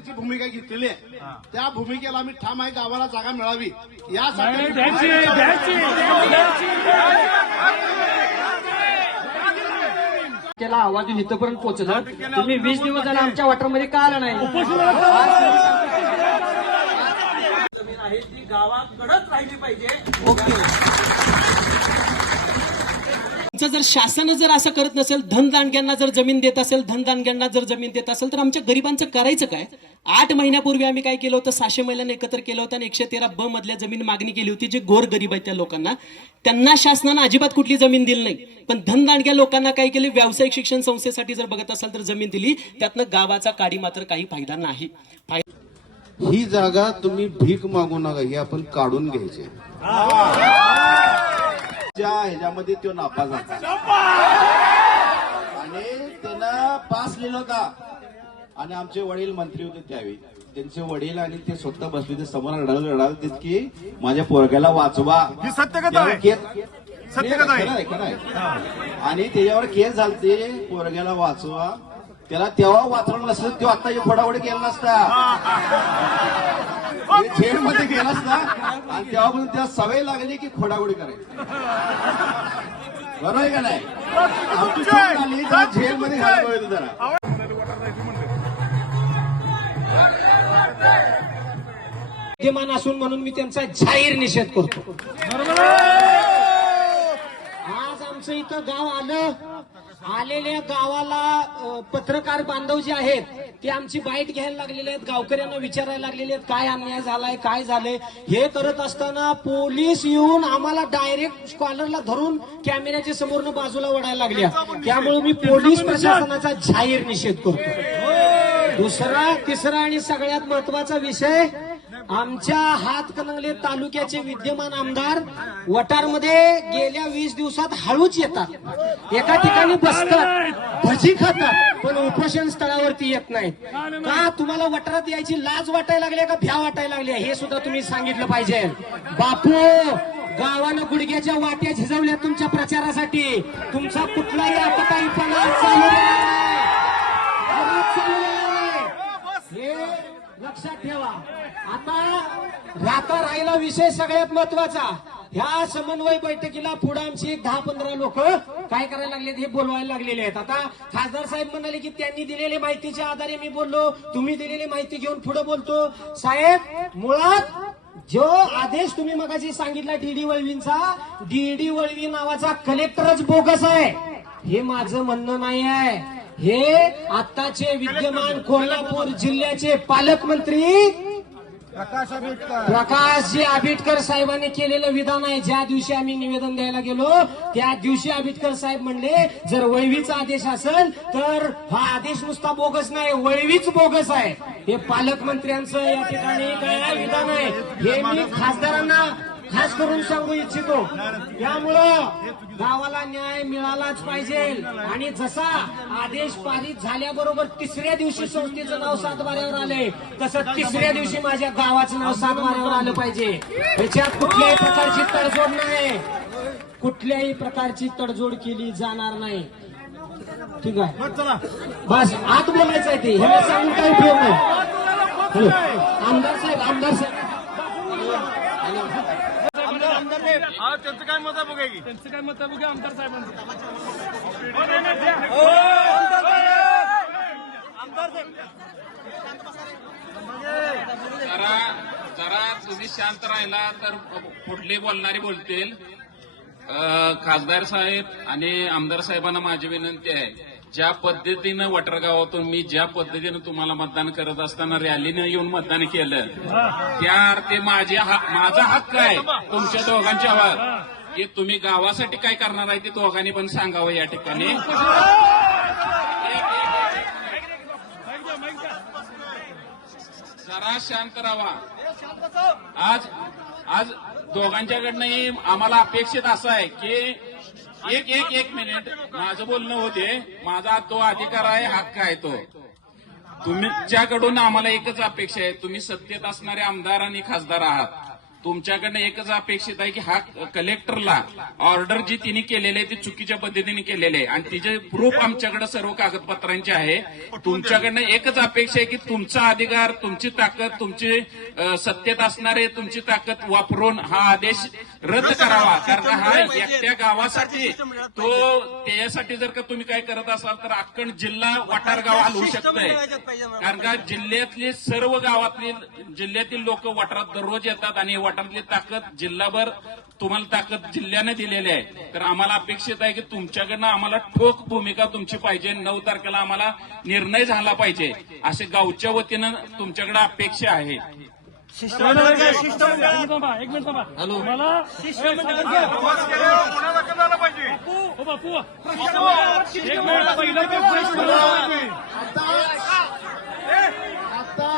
त्यांची भूमिका घेतलेली आहे. त्या भूमिकेला आम्ही ठाम आहे गावाला जागा मिळावी. यासाठी आवाज इथपर्यंत पोहोचलं. तुम्ही वीस दिवस झाले आमच्या वाटरमध्ये का आला नाही? जमीन आहे ती गावाकडच राहिली पाहिजे. आमचं जर शासन जर असं करत नसेल धनदानग्यांना जर जमीन देत असेल धनदानग्यांना जर जमीन देत असेल तर आमच्या गरिबांचं करायचं काय? आठ महिन्यापूर्वी आम्ही काय केलं होतं? सहाशे महिलांना एकत्र केलं होतं आणि एकशे तेरा ब मधल्या जमीन मागणी केली होती जे गोर गरीब आहेत त्या लोकांना. त्यांना शासनानं अजिबात कुठली जमीन दिली नाही. पण धनदांडग्या लोकांना काय केले? व्यावसायिक शिक्षण संस्थेसाठी जर बघत असाल तर जमीन दिली. त्यातनं गावाचा काडी मात्र काही फायदा नाही. ही जागा तुम्ही भीक मागू नका ही आपण काढून घ्यायची ज्या ह्याच्यामध्ये तो नापास झाला. आणि त्यानं पास लिहिला होता. आणि आमचे वडील मंत्री होते त्यावेळी. त्यांचे वडील आणि ते स्वतः बसले ते समोर रडाल रडाल की माझ्या पोरग्याला वाचवा. आहे. केस- आहे. आहे. आणि त्याच्यावर केस झालते पोरग्याला वाचवा. त्याला तेव्हा वाचवलं नसतं तो आता फोडाफोडी केला नसता. जेलमध्ये गेला असता आणि तेव्हापासून त्या सवय लागली की खोडागोडी करायची. बरोबर आहे का नाही? आमची चूक झाली तर जेलमध्ये घालायला पाहिजे जरा. विद्यमान असून म्हणून मी त्यांचा जाहीर निषेध करतो. आज आमचं इथं गाव आलं आलेल्या गावाला पत्रकार बांधव जे आहेत ते आमची बाईट घ्यायला लागलेले आहेत गावकऱ्यांना विचारायला लागलेले आहेत काय अन्याय झालाय काय झालंय? हे करत असताना पोलीस येऊन आम्हाला डायरेक्ट स्कॉलरला धरून कॅमेऱ्याच्या समोरनं बाजूला वडायला लागल्या. त्यामुळे मी पोलीस प्रशासनाचा जाहीर निषेध करतो दुसरा तिसरा आणि सगळ्यात महत्त्वाचा विषय आमच्या हातकणंगले तालुक्याचे विद्यमान आमदार वटारमध्ये गेल्या वीस दिवसात हळूच येतात. एका ठिकाणी बसतात भजी खातात पण उपोषण स्थळावरती येत नाहीत. का तुम्हाला वटारात यायची लाज वाटायला लागली का भ्या वाटायला लागली हे सुद्धा तुम्ही सांगितलं पाहिजे. बापू गावानं गुडघ्याच्या वाट्या झिजवल्या तुमच्या प्रचारासाठी. तुमचा कुठलाही अपकाहीपणा चालू राहणार नाही. अजिबात चालू राहणार नाही. हे लक्षात ठेवा. आता राहता राहिला विषय सगळ्यात महत्त्वाचा. ह्या समन्वय बैठकीला पुढे आमची एक दहा पंधरा लोक काय करायला लागलेत हे बोलवायला लागलेले आहेत. आता खासदार साहेब म्हणाले की त्यांनी दिलेल्या माहितीच्या आधारे मी बोललो तुम्ही दिलेली माहिती घेऊन पुढे बोलतो. साहेब मुळात जो आदेश तुम्ही मगाशी सांगितला डीडी वळवींचा डीडी वळवी नावाचा कलेक्टरच बोगस आहे. हे माझं म्हणणं नाही आहे. हे आताचे विद्यमान कोल्हापूर जिल्ह्याचे पालकमंत्री प्रकाशजी आंबेडकर साहेबांनी केलेलं विधान आहे. ज्या दिवशी आम्ही निवेदन द्यायला गेलो त्या दिवशी आंबेडकर साहेब म्हणले जर वळवीचा आदेश असेल तर हा आदेश नुसता बोगस नाही वळवीच बोगस आहे. हे पालकमंत्र्यांचं या ठिकाणी काय विधान आहे. हे मी खासदारांना खास करून सांगू इच्छितो. त्यामुळं गावाला न्याय मिळालाच पाहिजे. आणि जसा आदेश पारित झाल्याबरोबर तिसऱ्या दिवशी संस्थेचं नाव सातबाऱ्यावर आले तसं तिसऱ्या दिवशी माझ्या गावाचं नाव सातबाऱ्यावर आलं पाहिजे. त्याच्यात कुठल्याही प्रकारची तडजोड नाही. कुठल्याही प्रकारची तडजोड केली जाणार नाही. ठीक आहे. बस आत बोलायचं आहे ते. हे सांगून काही उपयोग नाही. आमदार साहेब आमदार साहेब हा त्यांचं काय मत आहे बघा की. त्यांचं काय मत आहे बघा आमदार साहेबांचं. जरा जरा तुम्ही शांत राहिला तर पुढले बोलणारे बोलतील. खासदार साहेब आणि आमदार साहेबांना माझी विनंती आहे. ज्या पद्धतीनं वटरगावातून मी ज्या पद्धतीनं तुम्हाला मतदान करत असताना रॅलीनं येऊन मतदान केलं त्या अर्थे माझे माझा हक्क आहे तुमच्या दोघांच्या की तुम्ही गावासाठी काय करणार आहे ते दोघांनी पण सांगावं या ठिकाणी. जरा शांत राहा. आज आज दोघांच्याकडनंही आम्हाला अपेक्षित असं आहे की एक एक एक मिनिट. माझं बोलणं होते माझा तो अधिकार आहे हक्क आहे तो. तुमच्याकडून आम्हाला एकच अपेक्षा आहे तुम्ही सत्तेत असणारे आमदार आणि खासदार आहात. तुमच्याकडनं एकच अपेक्षित आहे की हा कलेक्टरला ऑर्डर जी तिने केलेली आहे ती चुकीच्या पद्धतीने केलेली आहे. आणि तिचे प्रूफ आमच्याकडे सर्व कागदपत्रांचे आहे. तुमच्याकडनं एकच अपेक्षा आहे की तुमचा अधिकार तुमची ताकद तुमची सत्तेत असणारे तुमची ताकद वापरून हा आदेश रद्द करावा. कारण हा एकट्या गावासाठी तो त्याच्यासाठी जर का तुम्ही काय करत असाल तर अख्खण जिल्हा वाटार गाव हलवू शकतोय. कारण का जिल्ह्यातली सर्व गावातली जिल्ह्यातील लोक वाटारात दररोज येतात आणि वाटारातली ताकद जिल्हाभर तुम्हाला ताकद जिल्ह्याने दिलेली आहे. तर आम्हाला अपेक्षित आहे की तुमच्याकडनं आम्हाला ठोक भूमिका तुमची पाहिजे. नऊ तारखेला आम्हाला निर्णय झाला पाहिजे. असे गावच्या वतीनं तुमच्याकडे अपेक्षा आहे. एक मिनिट थांबा एक मिनिट थांबा मला हो बापू एक मिनिट पहिलं ते प्रश्न आता आता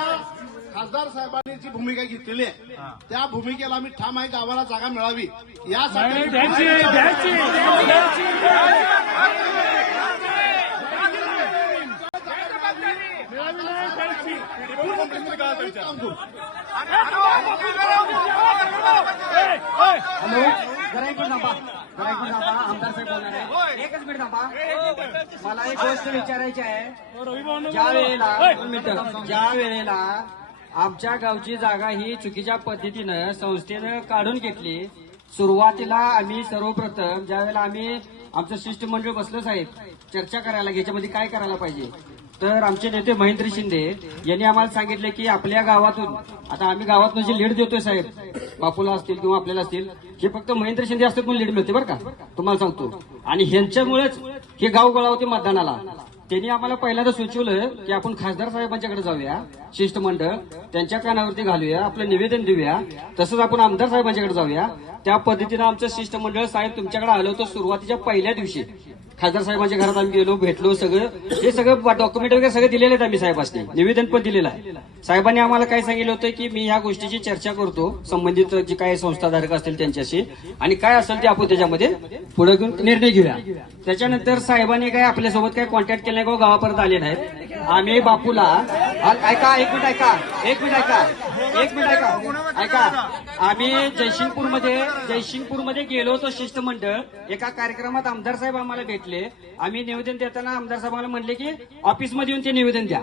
खासदार साहेबांनी जी भूमिका घेतलेली आहे त्या भूमिकेला आम्ही ठाम आहे गावाला जागा मिळावी यासाठी मिळावी नाही हॅलो जरा एक थांबा. जरा एक थांबा आमदार साहेब बोलणार आहे. एकच मिनिट थांबा मला एक गोष्ट विचारायची आहे. ज्या वेळेला ज्या वेळेला आमच्या गावची जागा ही चुकीच्या पद्धतीनं संस्थेनं काढून घेतली सुरुवातीला आम्ही सर्वप्रथम ज्या वेळेला आम्ही आमचं शिष्टमंडळ बसलं साहेब चर्चा करायला याच्यामध्ये काय करायला पाहिजे? तर आमचे नेते महेंद्र शिंदे यांनी आम्हाला सांगितले की आपल्या गावातून आता आम्ही गावातून जे लीड देतोय साहेब बापूला असतील किंवा आपल्याला असतील हे फक्त महेंद्र शिंदे असतात म्हणून लीड मिळते बरं का? तुम्हाला सांगतो. आणि ह्यांच्यामुळेच हे गाव गोळा होते मतदानाला. त्यांनी आम्हाला पहिल्यांदा सुचवलं की आपण खासदार साहेबांच्याकडे जाऊया शिष्टमंडळ त्यांच्या कानावरती घालूया आपलं निवेदन देऊया तसंच आपण आमदार साहेबांच्याकडे जाऊया. त्या पद्धतीनं आमचं शिष्टमंडळ साहेब तुमच्याकडे आलं होतं सुरुवातीच्या पहिल्या दिवशी. खासदार साहेबांच्या घरात आम्ही गेलो भेटलो सगळं. हे सगळं डॉक्युमेंट वगैरे सगळं दिलेलं आहेत आम्ही साहेबांनी निवेदन पण दिलेलं आहे. साहेबांनी आम्हाला काय सांगितलं होतं की मी ह्या गोष्टीची चर्चा करतो संबंधित जे काही संस्थाधारक असतील त्यांच्याशी. आणि काय असेल ते आपण त्याच्यामध्ये पुढे घेऊन निर्णय घेऊया. त्याच्यानंतर साहेबांनी काय आपल्यासोबत काय कॉन्टॅक्ट केलं किंवा गावापर्यंत आले नाहीत. आम्ही बापूला ऐका एक मिनिट ऐका. एक मिनिट ऐका. एक मिनिट ऐका. ऐका. आम्ही जयसिंगपूरमध्ये जयसिंगपूरमध्ये गेलो होतो शिष्टमंडळ. एका कार्यक्रमात आमदार साहेब आम्हाला भेटले. आम्ही निवेदन देताना आमदार साहेबांना म्हणले की ऑफिसमध्ये येऊन ते निवेदन द्या.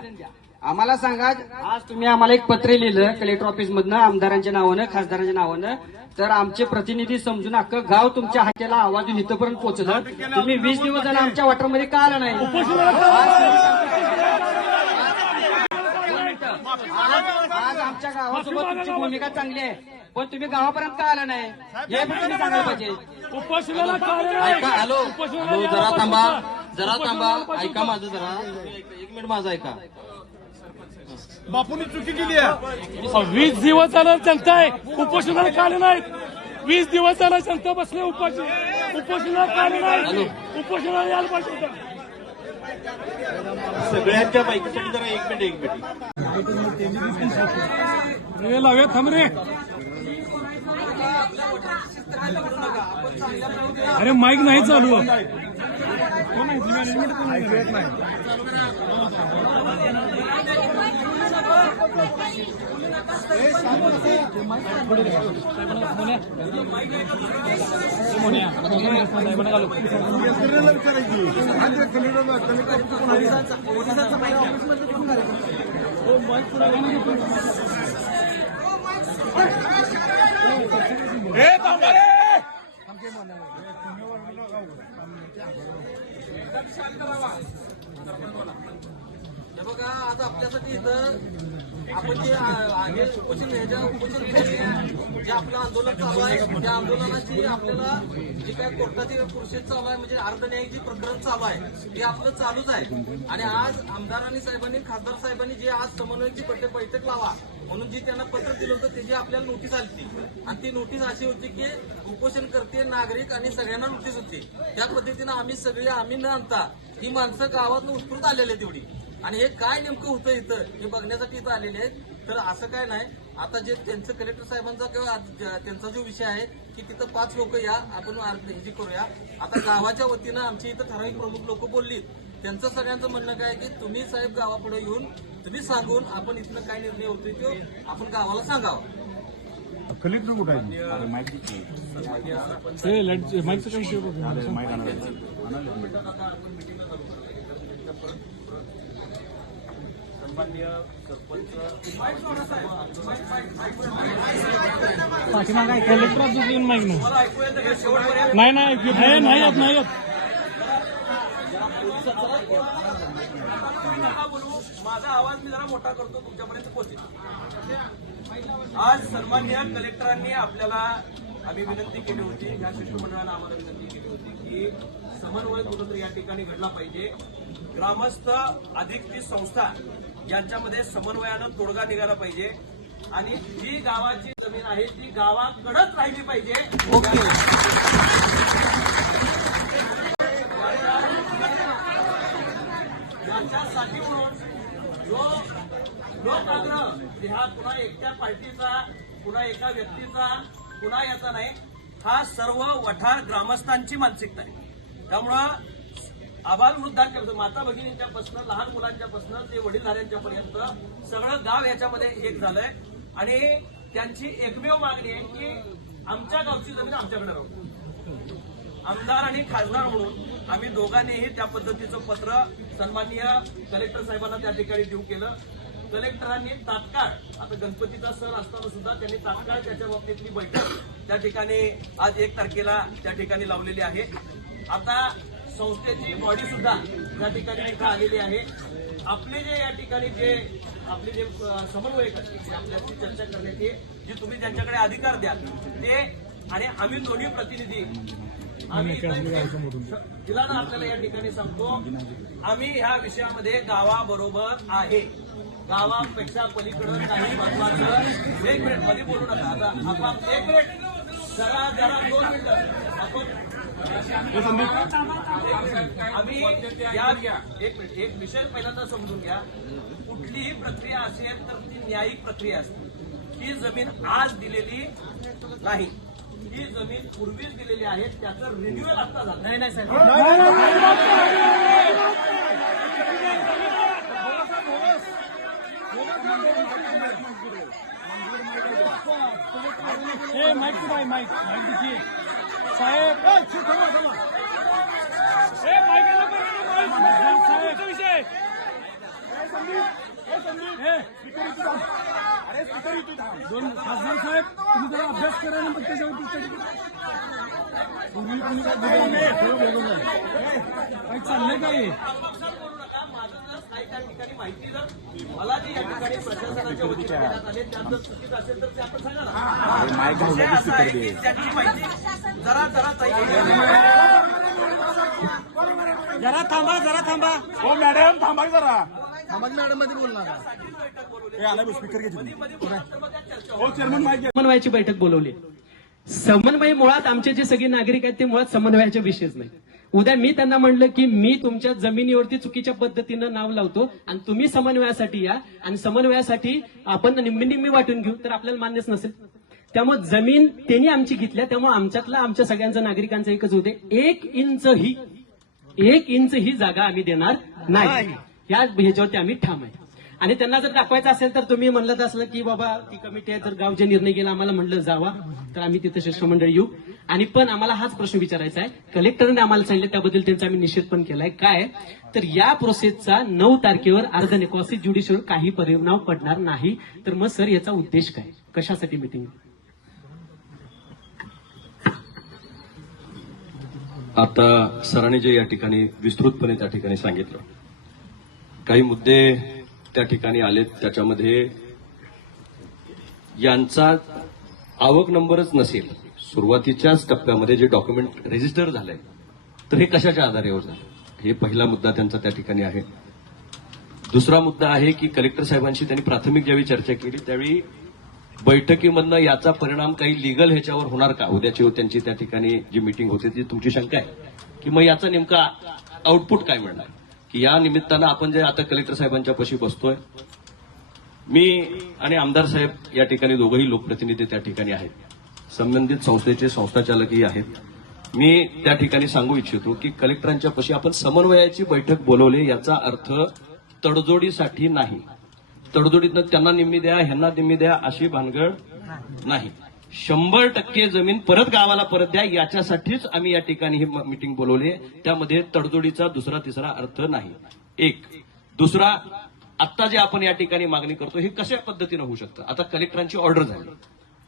आम्हाला सांगा आज तुम्ही आम्हाला एक पत्र लिहिलं कलेक्टर ऑफिस मधनं आमदारांच्या नावानं खासदारांच्या नावानं. तर आमचे प्रतिनिधी समजून अख्खं गाव तुमच्या हाकेला आवाज इथंपर्यंत पोहोचलं. तुम्ही वीस दिवस झाला आमच्या वॉटरमध्ये का आला नाही? आज आज आमच्या गावासोबत तुमची भूमिका चांगली आहे. पण तुम्ही गावापर्यंत का आला नाही? हे पण तुम्ही सांगायला पाहिजे. उपोषणाला कारण आहे. ऐका हॅलो. उपोषणाला हॅलो जरा थांबा. जरा थांबा. ऐका माझं जरा. एक मिनिट माझं ऐका. बापूंनी चुकी केली आहे. वीस दिवस झालं जनता आहे. उपोषणाला काढले नाहीत? वीस दिवस झालं जनता बसले उपाशी. उपोषणाला काढले नाही उपोषणाला यायला पाहिजे होतं. सगळ्यांच्या बाईकसाठी जरा एक मिनिट एक मिनिट. रे लावूया थांब रे. अरे माईक नाही चालू? मॅनेजमेंट बघा आज आपल्यासाठी इथं आपण जे आगे उपोषण ह्याच्या उपोषण जे आपलं आंदोलन चालू आहे त्या आंदोलनाची आपल्याला जी काय कोर्टाची प्रोसेस चालू आहे म्हणजे अर्धन्यायी प्रकरण चालू आहे ते आपलं चालूच आहे. आणि आज आमदारांनी साहेबांनी खासदार साहेबांनी जे आज समन्वयची बैठक बैठक लावा म्हणून जी त्यांना पत्र दिलं होतं त्याची आपल्याला नोटीस आली होती आणि ती नोटीस अशी होती की उपोषण करते नागरिक आणि सगळ्यांना नोटीस होती. त्या पद्धतीनं आम्ही सगळे आम्ही न आणता ही माणसं गावात उत्कृत आलेली तेवढी आणि हे काय नेमकं होतं इथं हे बघण्यासाठी इथं आलेले आहेत तर असं काय नाही आता जे त्यांचं कलेक्टर साहेबांचा किंवा त्यांचा जो विषय आहे की तिथं पाच लोक या आपण आर- हे जी करूया आता गावाच्या वतीनं आमची इथं ठराविक प्रमुख लोक बोललीत त्यांचं सगळ्यांचं म्हणणं काय की तुम्ही साहेब गावापुढे येऊन तुम्ही सांगून आपण इथनं काय निर्णय होतोय तो आपण गावाला सांगावा कलेक्टर कुठं आहे दुसरी माईक नाही. नाही येत माझा आवाज मी जरा मोठा करतो तुमच्यापर्यंत पोहोचेल. आज सन्माननीय कलेक्टरांनी आपल्याला आम्ही विनंती केली होती या शिष्टमंडळानं आम्हाला विनंती केली होती की समन्वय कुठंतरी या ठिकाणी घडला पाहिजे. ग्रामस्थ अधिक ती संस्था यांच्यामध्ये समन्वयानं तोडगा निघाला पाहिजे. आणि जी गावाची जमीन आहे ती गावाकडच राहिली पाहिजे. याच्यासाठी म्हणून जो लोकाग्रह हा कुणा एकट्या पार्टीचा कुणा एका व्यक्तीचा कुणा याचा नाही हा सर्व वठार ग्रामस्थांची मानसिकता आहे. त्यामुळं आभार वृद्धांच्या माता भगिनींच्यापासून लहान मुलांच्यापासून ते वडीलधाऱ्यांच्यापर्यंत सगळं गाव याच्यामध्ये एक झालंय. आणि त्यांची एकमेव मागणी आहे की आमच्या गावची जमीन आमच्याकडे राहू. आमदार आणि खासदार म्हणून आम्ही दोघांनीही त्या पद्धतीचं पत्र सन्माननीय कलेक्टर साहेबांना त्या ठिकाणी देऊ केलं. कलेक्टरांनी तात्काळ आता गणपतीचा सण असताना सुद्धा त्यांनी तात्काळ त्याच्या बाबतीतली बैठक त्या ठिकाणी आज एक तारखेला त्या ठिकाणी लावलेली आहे. आता संस्थेची बॉडी सुद्धा त्या ठिकाणी इथं आलेली आहे. आपले जे या ठिकाणी जे आपले जे समन्वयक आपल्याशी चर्चा करण्यात येईल जी तुम्ही त्यांच्याकडे अधिकार द्याल ते आणि आम्ही दोन्ही प्रतिनिधी आम्ही जिल्हा आपल्याला या ठिकाणी सांगतो आम्ही ह्या विषयामध्ये गावाबरोबर आहे. गावापेक्षा पलीकडं काही महत्वाचं एक मिनिटमध्ये बोलू नका आता. आपण एक मिनिट जरा जरा दोन मिनिटं. आपण आम्ही या एक मिनिट एक विषय पहिल्यांदा समजून घ्या कुठलीही प्रक्रिया असेल तर ती न्यायिक प्रक्रिया असते ही जमीन आज दिलेली नाही ही जमीन पूर्वीच दिलेली आहे त्याचं रिन्युअल आता झालं नाही नाही साहेब ए माईक साहेब. विषय दोन खासदार साहेब तुम्ही जरा अभ्यास करा ना मग. पूर्वी बोलत आहे. काय चाललंय काय करू नका माझं जर काही त्या ठिकाणी माहिती जर मला जी या ठिकाणी प्रशासनाच्या वतीने देण्यात आली त्यात जर चुकीचं असेल तर ते आपण सांगा ना विषय असा आहे की त्याची माहिती. जरा जरा जरा थांबा जरा थांबा. हो मॅडम थांबा जरा. हो चेअरमन माहिती समन्वयाची बैठक बोलवली. समन्वय मुळात आमचे जे सगळे नागरिक आहेत ते मुळात समन्वयाच्या विषयच नाही उद्या मी त्यांना म्हणलं की मी तुमच्या जमिनीवरती चुकीच्या पद्धतीनं नाव लावतो आणि तुम्ही समन्वयासाठी या. आणि समन्वयासाठी आपण निम्मी निम्मी वाटून घेऊ तर आपल्याला मान्यच नसेल. त्यामुळे जमीन त्यांनी आमची घेतल्या त्यामुळे आमच्यातला आमच्या सगळ्यांचं नागरिकांचं एकच होते. एक इंच ही एक इंच ही जागा आम्ही देणार नाही. या ह्याच्यावरती आम्ही ठाम आहे. आणि त्यांना जर दाखवायचं असेल तर तुम्ही म्हणलं असलं की बाबा ती कमिटी आहे जर गाव जे निर्णय गेला आम्हाला म्हणलं जावा तर आम्ही तिथं शिष्टमंडळ येऊ. आणि पण आम्हाला हाच प्रश्न विचारायचा आहे. कलेक्टरने आम्हाला सांगितलं त्याबद्दल त्यांचा आम्ही निषेध पण केलाय. काय? तर या प्रोसेसचा नऊ तारखेवर अर्ध नेकॉसिस ज्युडिशियल काही परिणाम पडणार नाही. तर मग सर याचा उद्देश काय? कशासाठी मिटिंग आता सरांनी जे या ठिकाणी विस्तृतपणे त्या ठिकाणी सांगितलं. काही मुद्दे त्या ठिकाणी आलेत. त्याच्यामध्ये यांचा आवक नंबरच नसेल. सुरुवातीच्याच टप्प्यामध्ये जे डॉक्युमेंट रजिस्टर झालंय तर हे कशाच्या आधारेवर झालं? हे पहिला मुद्दा त्यांचा त्या ठिकाणी आहे. दुसरा मुद्दा आहे की कलेक्टर साहेबांशी त्यांनी प्राथमिक ज्यावेळी चर्चा केली त्यावेळी बैठकीमधनं याचा परिणाम काही लिगल ह्याच्यावर होणार का? उद्याची त्यांची त्या ठिकाणी जी मिटिंग होते ती तुमची शंका आहे? की मग याचा नेमका आउटपुट काय मिळणार? की या निमित्तानं आपण जे आता कलेक्टर साहेबांच्या पशी बसतोय मी आणि आमदार साहेब या ठिकाणी दोघंही लोकप्रतिनिधी त्या ठिकाणी आहेत. संबंधित संस्थेचे संस्थाचालकही आहेत. मी त्या ठिकाणी सांगू इच्छितो की कलेक्टरांच्या पशी आपण समन्वयाची बैठक बोलवली याचा अर्थ तडजोडीसाठी नाही. तडजोडीतनं त्यांना निम्मी द्या ह्यांना निम्मी द्या अशी भानगड नाही. शंभर टक्के जमीन परत गावाला परत द्या याच्यासाठीच आम्ही या ठिकाणी ही मिटिंग बोलवली आहे. त्यामध्ये तडजोडीचा दुसरा तिसरा अर्थ नाही. एक. दुसरा आत्ता जे आपण या ठिकाणी मागणी करतो हे कशा पद्धतीनं होऊ शकतं? आता कलेक्टरांची ऑर्डर झाली.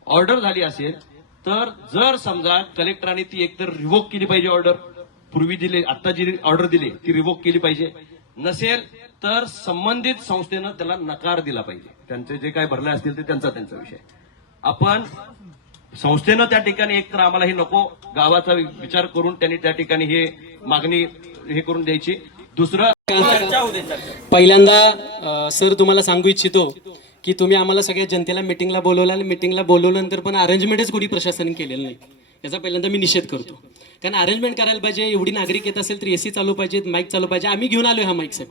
ऑर्डर झाली असेल तर जर समजा कलेक्टरांनी ती एकतर रिवोक केली पाहिजे ऑर्डर पूर्वी दिली आता जी ऑर्डर दिली ती रिवोक केली पाहिजे. नसेल तर संबंधित संस्थेनं त्याला नकार दिला पाहिजे. त्यांचे जे काय भरले असतील ते त्यांचा त्यांचा विषय आपण संस्थेनं त्या ठिकाणी एक तर आम्हाला हे नको गावाचा विचार करून त्यांनी त्या ठिकाणी हे मागणी हे करून द्यायची. दुसरं पहिल्यांदा सर तुम्हाला सांगू इच्छितो की तुम्ही आम्हाला सगळ्या जनतेला मिटिंगला बोलवलं आणि मिटिंगला बोलवल्यानंतर पण अरेंजमेंटच कुठे प्रशासनाने केलेलं नाही. याचा पहिल्यांदा मी निषेध करतो. कारण अरेंजमेंट करायला पाहिजे एवढी नागरिक येत असेल तर एसी चालू पाहिजे माईक चालू पाहिजे. आम्ही घेऊन आलो हा माईक साहेब.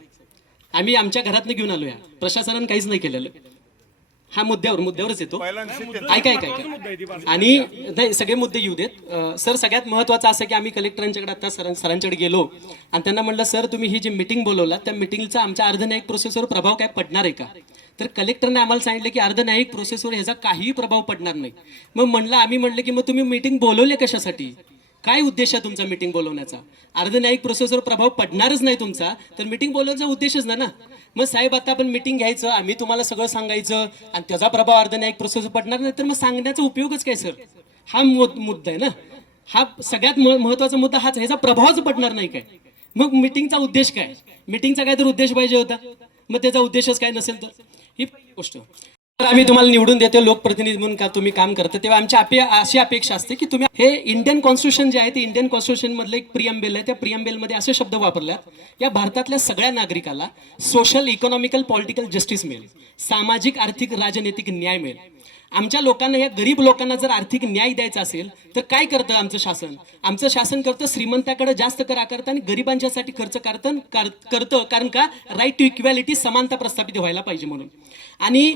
आम्ही आमच्या घरातनं घेऊन आलो या प्रशासनानं काहीच नाही केलेलं. हा मुद्द्यावर मुद्द्यावरच येतो. ऐका ऐका ऐका. आणि नाही सगळे मुद्दे येऊ देत. सर सगळ्यात महत्वाचं असं की आम्ही कलेक्टरांच्याकडे आता सरां सरांच्याकडे गेलो. आणि त्यांना म्हणलं सर तुम्ही ही जी मिटिंग बोलवला त्या मिटिंगचा आमच्या अर्धन्यायिक प्रोसेसवर प्रभाव काय पडणार आहे का? तर कलेक्टरने आम्हाला सांगितलं की अर्धन्यायिक प्रोसेसवर ह्याचा काहीही प्रभाव पडणार नाही. मग म्हणलं आम्ही म्हणलं की मग तुम्ही मिटिंग बोलवले कशासाठी? काय उद्देश आहे तुमचा मिटिंग बोलवण्याचा? अर्धन्यायिक प्रोसेसवर प्रभाव पडणारच नाही तुमचा तर मिटिंग बोलवण्याचा उद्देशच ना ना? मग साहेब आता आपण मिटिंग घ्यायचं आम्ही तुम्हाला सगळं सांगायचं आणि त्याचा प्रभाव अर्धन्यायिक प्रोसेसवर पडणार नाही तर मग सांगण्याचा उपयोगच काय सर? हा मुद्दा आहे ना? हा सगळ्यात महत्त्वाचा मुद्दा हाच ह्याचा प्रभावच पडणार नाही काय? मग मिटिंगचा उद्देश काय? मिटिंगचा काय तर उद्देश पाहिजे होता. मग त्याचा उद्देशच काय नसेल तर? ही गोष्ट. आम्ही तुम्हाला निवडून देतो लोकप्रतिनिधी म्हणून का तुम्ही काम करता तेव्हा आमची अपे अशी अपेक्षा असते की तुम्ही हे इंडियन कॉन्स्टिट्यूशन जे आहे ते इंडियन कॉन्स्टिट्यूशन मधलं एक प्रियंबेल आहे. त्या प्रियंबेलमध्ये असे शब्द वापरल्यात या भारतातल्या सगळ्या नागरिकाला सोशल इकॉनॉमिकल पॉलिटिकल जस्टिस मिळेल. सामाजिक आर्थिक राजनैतिक न्याय मिळेल. आमच्या लोकांना या गरीब लोकांना जर आर्थिक न्याय द्यायचा असेल तर काय करतं आमचं शासन? आमचं शासन करतं श्रीमंताकडे जास्त करा करतं आणि गरिबांच्यासाठी खर्च करतं करतं. कारण का? राईट टू इक्वॅलिटी समानता प्रस्थापित व्हायला पाहिजे म्हणून. आणि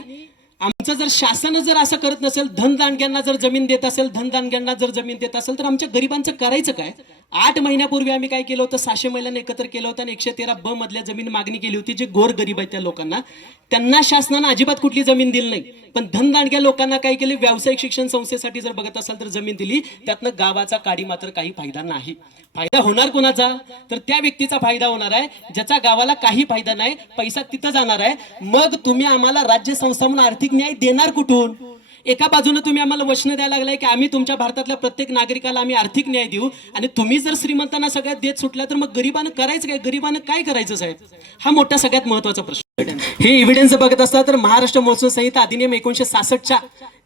आमचं जर शासन जर असं करत नसेल धनदानग्यांना जर जमीन देत असेल धनदानग्यांना जर जमीन देत असेल तर आमच्या गरिबांचं करायचं काय? आठ महिन्यापूर्वी आम्ही काय केलं होतं? सहाशे महिलांना एकत्र केलं होतं आणि एकशे तेरा ब मधल्या जमीन मागणी केली होती जे गोर गरीब आहेत त्या लोकांना. त्यांना शासनानं अजिबात कुठली जमीन दिली नाही. पण धनदांडग्या लोकांना काय केले? व्यावसायिक शिक्षण संस्थेसाठी जर बघत असाल तर जमीन दिली. त्यातनं गावाचा काडी मात्र काही फायदा नाही. फायदा होणार कोणाचा? तर त्या व्यक्तीचा फायदा होणार आहे ज्याचा गावाला काही फायदा नाही पैसा तिथं जाणार आहे. मग तुम्ही आम्हाला राज्य संस्था म्हणून आर्थिक न्याय देणार कुठून? एका बाजूने तुम्ही आम्हाला वचन द्यायला लागलाय की आम्ही तुमच्या भारतातल्या प्रत्येक नागरिकाला आम्ही आर्थिक न्याय देऊ आणि तुम्ही जर श्रीमंतांना सगळ्यात देत सुटल्या तर मग गरिबानं करायचं काय? गरिबानं काय करायचं साहेब? हा मोठा सगळ्यात महत्त्वाचा प्रश्न हे इव्हिडन्स बघत असता तर महाराष्ट्र महसूल संहिता अधिनियम एकोणीशे सासष्टच्या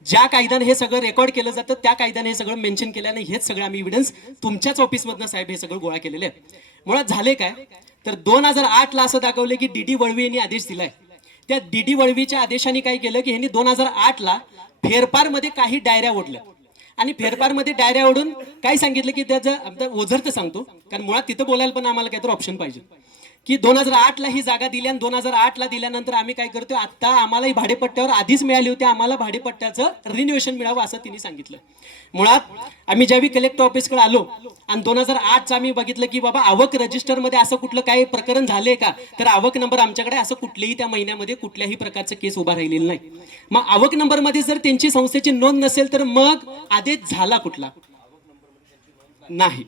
ज्या कायद्याने हे सगळं रेकॉर्ड केलं जातं त्या कायद्याने हे सगळं मेन्शन केल्याने हेच सगळं आम्ही इव्हिडन्स तुमच्याच ऑफिसमधनं साहेब हे सगळं गोळा केलेले आहेत मुळात झाले काय? तर दोन हजार आठला असं दाखवलं की डी डी वळवी यांनी आदेश दिलाय. त्या डीडी वळवीच्या आदेशाने काय केलं की ह्यांनी दोन हजार आठला फेरफारमध्ये काही डायऱ्या ओढल्या. आणि फेरफारमध्ये डायऱ्या ओढून काय सांगितलं की त्याचं ओझर तर सांगतो कारण मुळात तिथं बोलायला पण आम्हाला काहीतरी ऑप्शन पाहिजे. की दोन हजार आठला ही जागा दिली आणि दोन हजार आठला दिल्यानंतर आम्ही काय करतोय आता आम्हाला ही भाडेपट्ट्यावर आधीच मिळाली होती आम्हाला भाडेपट्ट्याचं रिन्युएशन मिळावं असं तिने सांगितलं. मुळात आम्ही ज्यावेळी कलेक्टर ऑफिसकडे आलो आणि दोन हजार आठचं आम्ही बघितलं की बाबा आवक रजिस्टरमध्ये असं कुठलं काही प्रकरण झालंय का? तर आवक नंबर आमच्याकडे असं कुठल्याही त्या महिन्यामध्ये कुठल्याही प्रकारचं केस उभा राहिलेलं नाही. मग आवक नंबरमध्ये जर त्यांची संस्थेची नोंद नसेल तर मग आदेश झाला कुठला? नाही.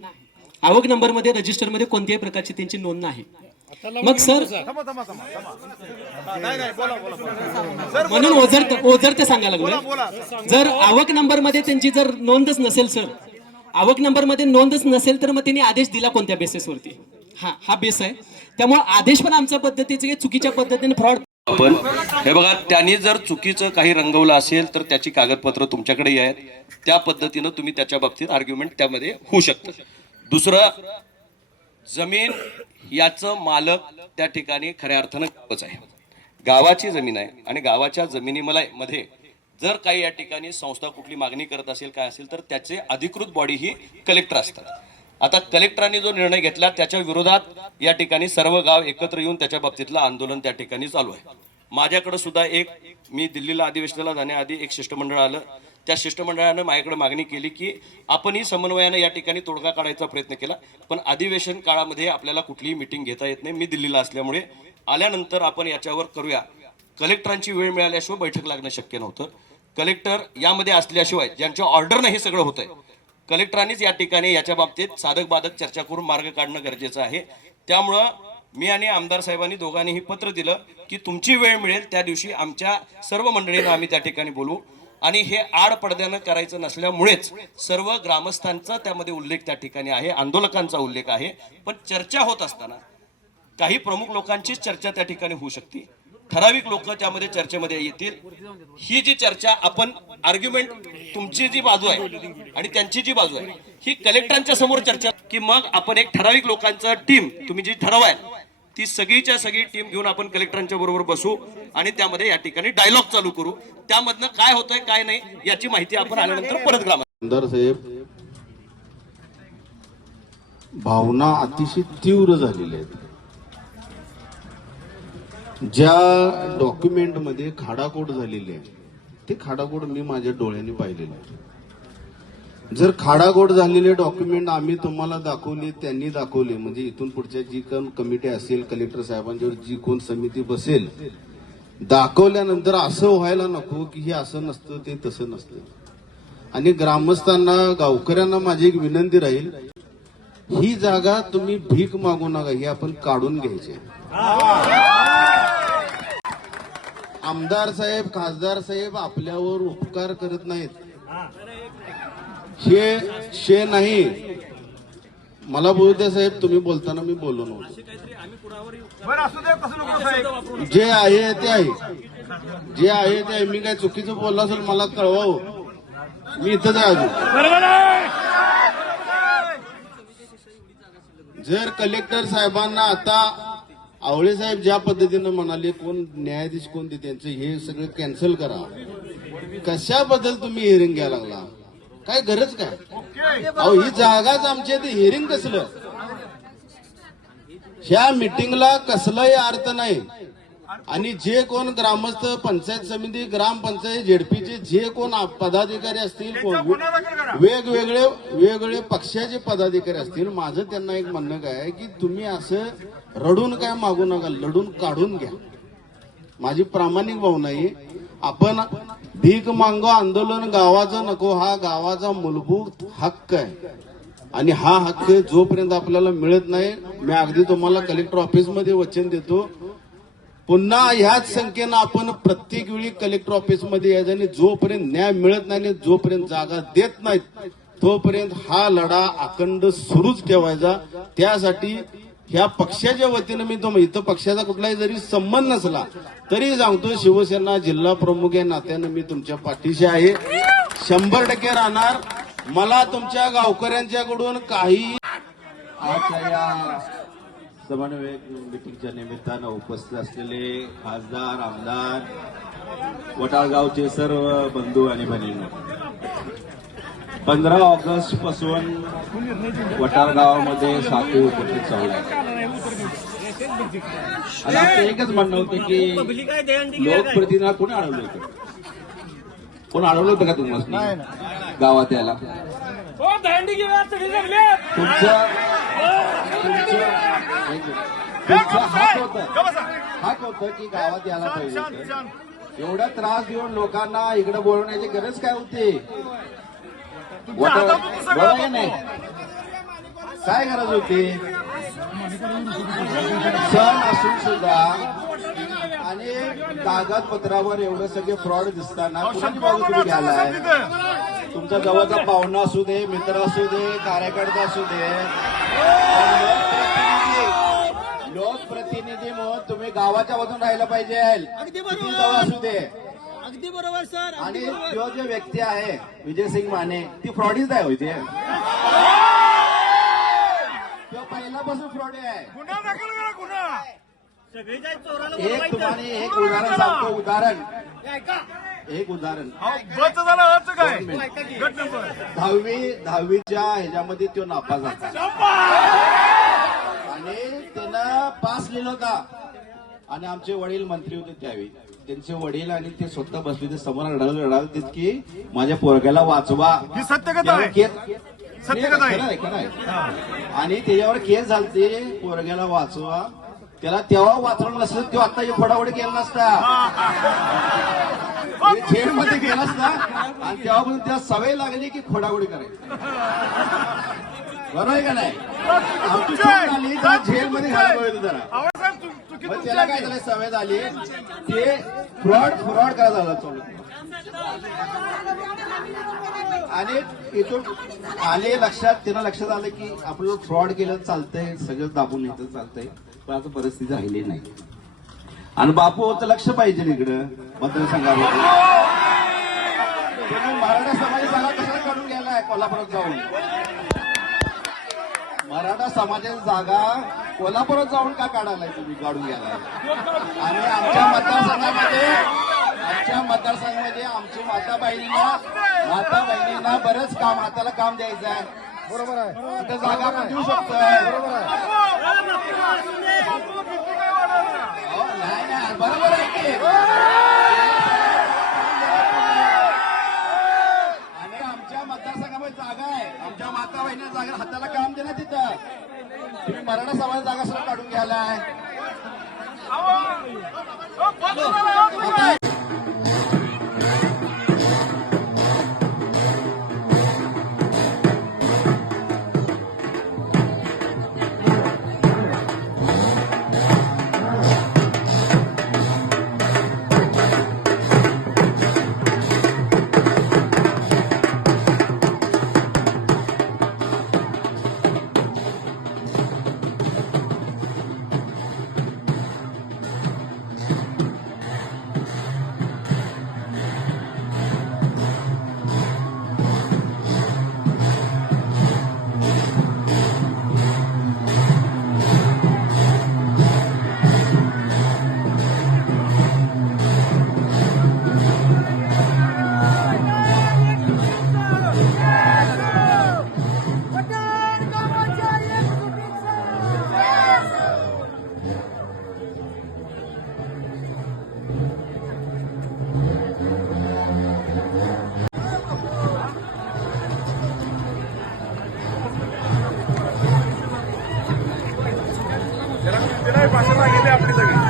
आवक नंबरमध्ये रजिस्टरमध्ये कोणत्याही प्रकारची त्यांची नोंद नाही. मग सर म्हणून ओझर ओझर ते सांगायला लागलो जर आवक नंबरमध्ये त्यांची जर नोंदच नसेल सर आवक नंबरमध्ये नोंदच नसेल तर मग त्यांनी आदेश दिला कोणत्या बेसेसवरती? हा हा बेस आहे. त्यामुळे आदेश पण आमच्या पद्धतीचे चुकीच्या पद्धतीने फ्रॉड आपण हे बघा त्यांनी जर चुकीचं काही रंगवलं असेल तर त्याची कागदपत्र तुमच्याकडे आहेत. त्या पद्धतीनं तुम्ही त्याच्या बाबतीत आर्ग्युमेंट त्यामध्ये होऊ शकतं. दुसरं जमीन याचं मालक त्या ठिकाणी खऱ्या अर्थानं गावच आहे. गावाची जमीन आहे आणि गावाच्या जमिनी मला मध्ये जर काही या ठिकाणी संस्था कुठली मागणी करत असेल काय असेल तर त्याचे अधिकृत बॉडी ही कलेक्टर असतात. आता कलेक्टरांनी जो निर्णय घेतला त्याच्या विरोधात या ठिकाणी सर्व गाव एकत्र येऊन त्याच्या बाबतीतलं आंदोलन त्या ठिकाणी चालू आहे. माझ्याकडे सुद्धा एक मी दिल्लीला अधिवेशनाला जाण्याआधी एक शिष्टमंडळ आलं. त्या शिष्टमंडळानं माझ्याकडे मागणी केली की आपणही समन्वयानं या ठिकाणी तोडगा काढायचा प्रयत्न केला पण अधिवेशन काळामध्ये आपल्याला कुठलीही मिटिंग घेता येत नाही. मी दिल्लीला असल्यामुळे आल्यानंतर आपण याच्यावर करूया. कलेक्टरांची वेळ मिळाल्याशिवाय बैठक लागणं शक्य नव्हतं. कलेक्टर यामध्ये असल्याशिवाय ज्यांच्या ऑर्डरनं हे सगळं होतंय कलेक्टरांनीच या ठिकाणी याच्या बाबतीत साधक बाधक चर्चा करून मार्ग काढणं गरजेचं आहे. त्यामुळं मी आणि आमदार साहेबांनी दोघांनीही पत्र दिलं की तुमची वेळ मिळेल त्या दिवशी आमच्या सर्व मंडळींना आम्ही त्या ठिकाणी बोलू आणि हे आड पडद्यानं करायचं नसल्यामुळेच सर्व ग्रामस्थांचा त्यामध्ये उल्लेख त्या ठिकाणी आहे आंदोलकांचा उल्लेख आहे. पण चर्चा होत असताना काही प्रमुख लोकांचीच चर्चा त्या ठिकाणी होऊ शकते. ठराविक लोक त्यामध्ये चर्चेमध्ये येतील. ही जी चर्चा आपण आर्ग्युमेंट तुमची जी बाजू आहे आणि त्यांची जी बाजू आहे ही कलेक्टरांच्या समोर चर्चा की मग आपण एक ठराविक लोकांचं टीम तुम्ही जी ठरवाय ती सगळीच्या सगळी टीम घेऊन आपण कलेक्टरांच्या बरोबर बसू आणि त्यामध्ये या ठिकाणी डायलॉग चालू करू. त्यामधनं काय होतंय काय नाही याची माहिती आपण आल्यानंतर परत ग्राम साहेब भावना अतिशय तीव्र झालेल्या आहेत. ज्या डॉक्युमेंटमध्ये खाडाकोट झालेली आहे ते खाडाकोट मी माझ्या डोळ्यांनी पाहिलेले आहे. जर खाडाखोड झालेले डॉक्युमेंट आम्ही तुम्हाला दाखवले त्यांनी दाखवले म्हणजे इथून पुढच्या जी कोण कमिटी असेल कलेक्टर साहेबांच्यावर जी कोण समिती बसेल दाखवल्यानंतर असं व्हायला नको की हे असं नसतं ते तसं नसतं. आणि ग्रामस्थांना गावकऱ्यांना माझी एक विनंती राहील ही जागा तुम्ही भीक मागू नका ही आपण काढून घ्यायची आमदार साहेब खासदार साहेब आपल्यावर उपकार करत नाहीत. हे शे नाही. मला बोलू द्या साहेब तुम्ही बोलताना मी बोललो नव्हतो. जे आहे ते आहे. जे आहे ते आहे. मी काय चुकीचं बोललो असेल मला कळवावं. मी इथंच आहे अजून. जर कलेक्टर साहेबांना आता आवळे साहेब ज्या पद्धतीनं म्हणाले कोण न्यायाधीश कोण ते त्यांचं हे सगळं कॅन्सल करा. कशाबद्दल तुम्ही हिअरिंग घ्यायला लागला? काय गरज काय? अहो ही जागाच आमच्या इथे हिअरिंग कसलं? ह्या मिटिंगला कसलाही अर्थ नाही. आणि जे कोण ग्रामस्थ पंचायत समिती ग्रामपंचायत झेडपीचे जे कोण पदाधिकारी असतील कोण- वेगवेगळे वेगवेगळे पक्षाचे पदाधिकारी असतील माझं त्यांना एक म्हणणं काय आहे की तुम्ही असं रडून काय मागू नका लढून काढून घ्या. माझी प्रामाणिक भावना आहे आपण भीक मांगो आंदोलन गावाचं नको हा गावाचा मूलभूत हक्क आहे. आणि हा हक्क जोपर्यंत आपल्याला मिळत नाही मी अगदी तुम्हाला कलेक्टर ऑफिसमध्ये वचन देतो. पुन्हा ह्याच संख्येनं आपण प्रत्येक वेळी कलेक्टर ऑफिसमध्ये यायचं आणि जोपर्यंत न्याय मिळत नाही आणि जोपर्यंत जागा देत नाहीत तोपर्यंत हा लढा अखंड सुरूच ठेवायचा. त्यासाठी ह्या पक्षाच्या वतीनं मी तो इथं पक्षाचा कुठलाही जरी संबंध नसला तरी सांगतो शिवसेना जिल्हा प्रमुख या नात्यानं मी तुमच्या पाठीशी आहे. शंभर टक्के राहणार. मला तुमच्या गावकऱ्यांच्याकडून काही आजच्या या समन्वय मिटिंगच्या निमित्तानं उपस्थित असलेले खासदार आमदार वटाळगावचे सर्व बंधू आणि बहिणी पंधरा ऑगस्टपासून वटार गावामध्ये साखू उपस्थित चालू आहे. आणि आमचं एकच म्हणणं होतं की लोकप्रतिनिधी कोणी अडवलं होतं? कोण अडवलं होतं का तुम्हाला? गावात यायला? हो जगले तुमचं हात होतं. हात होतं की गावात यायला पाहिजे. एवढा त्रास देऊन लोकांना इकडे बोलवण्याची गरज काय होती? वट- बरोबर आहे. नाही काय गरज होती? सण असून सुद्धा आणि कागदपत्रावर एवढं सगळे फ्रॉड दिसताना कुणाची बाजू तुम्ही घ्यालाय? तुमचा जवळचा पाहुणा असू दे मित्र असू दे कार्यकर्ता असू दे. लोकप्रतिनिधी लोकप्रतिनिधी म्हणून तुम्ही गावाच्या बाजून राहायला पाहिजे. किती जवळ असू दे. अगदी बरोबर सर. आणि तो जो व्यक्ती आहे विजय सिंग माने ती फ्रॉडीच आहे होती तो. पहिल्यापासून फ्रॉडी आहे. गुन्हा दाखल करा गुन्हा. एक तुम्हाला एक उदाहरण सांगतो उदाहरण. एक उदाहरण. बच झालं अच काय? गट नंबर. दहावी दहावीच्या ह्याच्यामध्ये तो नापास झाला. आणि त्यानं पास लिहिला होता. आणि आमचे वडील मंत्री होते त्यावेळी. त्यांचे वडील आणि ते स्वतः बसले ते समोर रडाल रडाल की माझ्या पोरग्याला वाचवा. आहे. आणि त्याच्यावर केस झालते पोरग्याला वाचवा. त्याला तेव्हा वाचवलं नसतं तो आता फोडाफोडी केला नसता. हे जेलमध्ये गेलास ना आणि तेव्हापासून त्या सवय लागली की खोडागोडी करायची. बरोबर आहे का नाही? आमची चूक झाली तर जेलमध्ये घालतो होतं जरा. मग त्याला काय झालं? सवय झाली. ते फ्रॉड फ्रॉड करायला झाला चालू. आणि इथून आले लक्षात त्यांना लक्षात आलं की आपलं फ्रॉड केलं चालतंय सगळं दाबून येतं चालतंय. पण आता परिस्थिती राहिली नाही. आणि बापूचं लक्ष पाहिजे इकडं मतदारसंघामध्ये. तुम्ही मराठा समाज जागा कशाला काढून गेलाय कोल्हापुरात जाऊन. मराठा समाजाची जागा कोल्हापुरात जाऊन का काढायलाय तुम्ही काढून गेलाय आणि आमच्या मतदारसंघामध्ये आमच्या मतदारसंघामध्ये आमची माता बहिणींना माता बहिणींना बरंच काम हाताला काम द्यायचं आहे. बरोबर आहे. तिथं जागा आपण देऊ शकतोय. बरोबर आहे. अहो, नाही नाही बरोबर आहे की आणि आमच्या मतदारसंघामध्ये जागा आहे आमच्या माता बहिणी जागा हाताला काम दे ना तिथं. तुम्ही मराठा समाज जागा सगळं काढून घ्यायलाय ਜਿਹੜਾ ਇਹ ਬੰਦ ਲੱਗੇ ਤੇ ਆਪਣੀ ਤੱਕ